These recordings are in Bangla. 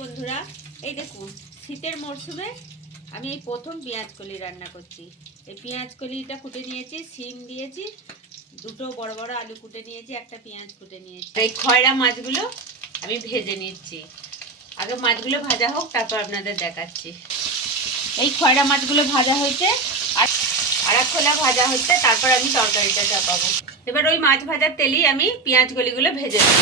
বন্ধুরা, এই দেখুন, শীতের মরশুমে আমি এই প্রথম পেঁয়াজ কলি রান্না করছি। এই পেঁয়াজ কলিটা কুটে নিয়েছি সিম দিয়েছি, দুটো বড় বড় আলু কুটে নিয়েছি, একটা পেঁয়াজ কুটে নিয়েছি। এই খয়রা মাছগুলো আমি ভেজে নিচ্ছি। আগে মাছগুলো ভাজা হোক, তারপর আপনাদের দেখাচ্ছি। এই খয়রা মাছগুলো ভাজা হয়েছে, আর আর এক খোলা ভাজা হচ্ছে তারপর আমি তরকারিটা চাপাবো। এবার ওই মাছ ভাজার তেলেই আমি পেঁয়াজ কলিগুলো ভেজে নেব।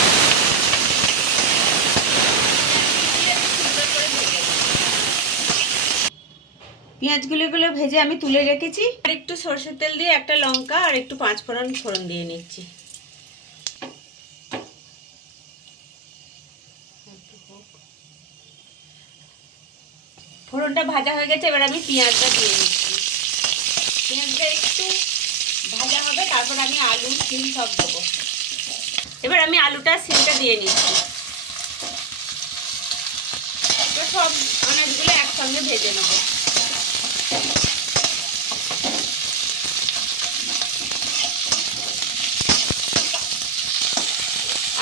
পেঁয়াজগুলো গুলো ভেজে আমি তুলে রেখেছি। আর একটু সরষের তেল দিয়ে একটা লঙ্কা আর একটু পাঁচ ফোড়ন ফোড়ন দিয়ে নিচ্ছি। ফোড়নটা ভাজা হয়ে গেছে, এবার আমি পেঁয়াজটা দিয়ে নিচ্ছি। পেঁয়াজটা একটু ভাজা হবে, তারপর আমি আলু সিম সব দেবো। এবার আমি আলুটা সিমটা দিয়ে নিচ্ছি। সব অনেকগুলো একসঙ্গে ভেজে নেব।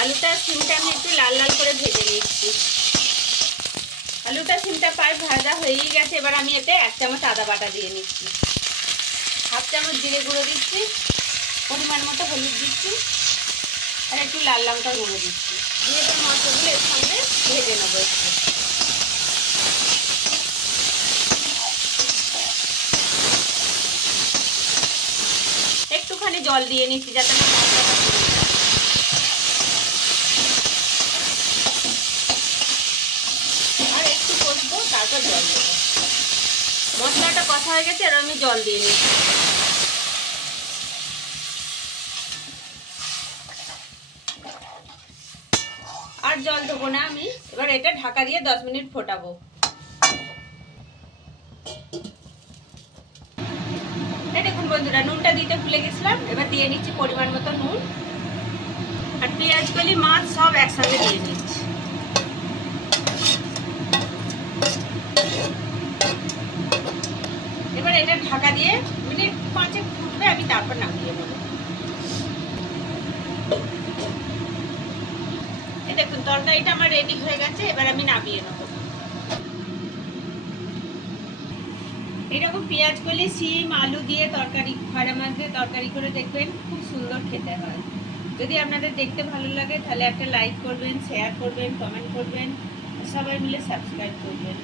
আলুটা সিমটা আমি একটু লাল লাল করে ভেজে নিচ্ছি। আলুটা সিমটা প্রায় ভাজা হয়েই গেছে, এবার আমি এতে এক চামচ আদা বাটা দিয়ে নিচ্ছি। হাফ চামচ জিরে গুঁড়ো দিচ্ছি, পরিমাণ মতো হলুদ দিচ্ছি, আর একটু লাল লঙ্কা গুঁড়ো দিচ্ছি। দিয়ে এবার মশলাগুলো এর সঙ্গে ভেজে নেব একটু একটুখানি জল দিয়ে নিচ্ছি যাতে। আর একটু কষবো তারপর জল দেবো। মশলাটা কষা হয়ে গেছে এবার আমি জল দিয়ে নিচ্ছি। আর জল দেবো না আমি। এবার এটা ঢাকা দিয়ে দশ মিনিট ফোটাবো। বন্ধুরা, নুনটা দিতে ভুলে গেছিলাম, এবার দিয়ে নিচ্ছি পরিমাণ মতো নুন। আর পেঁয়াজ, কলি, মাছ সব একসাথে দিয়ে নিচ্ছি। এবার এটা ঢাকা দিয়ে মিনিট পাঁচে ফুটবে, আমি তারপর নামিয়ে নেব। দেখুন, তরকারিটা আমার রেডি হয়ে গেছে, এবার আমি নামিয়ে নেব। এরকম পেঁয়াজ করলে সিম, আলু দিয়ে তরকারি খয়রা মাছ দিয়ে তরকারি করে দেখবেন খুব সুন্দর খেতে হয়। যদি আপনাদের দেখতে ভালো লাগে তাহলে একটা লাইক করবেন শেয়ার করবেন কমেন্ট করবেন। সবাই মিলে সাবস্ক্রাইব করবেন।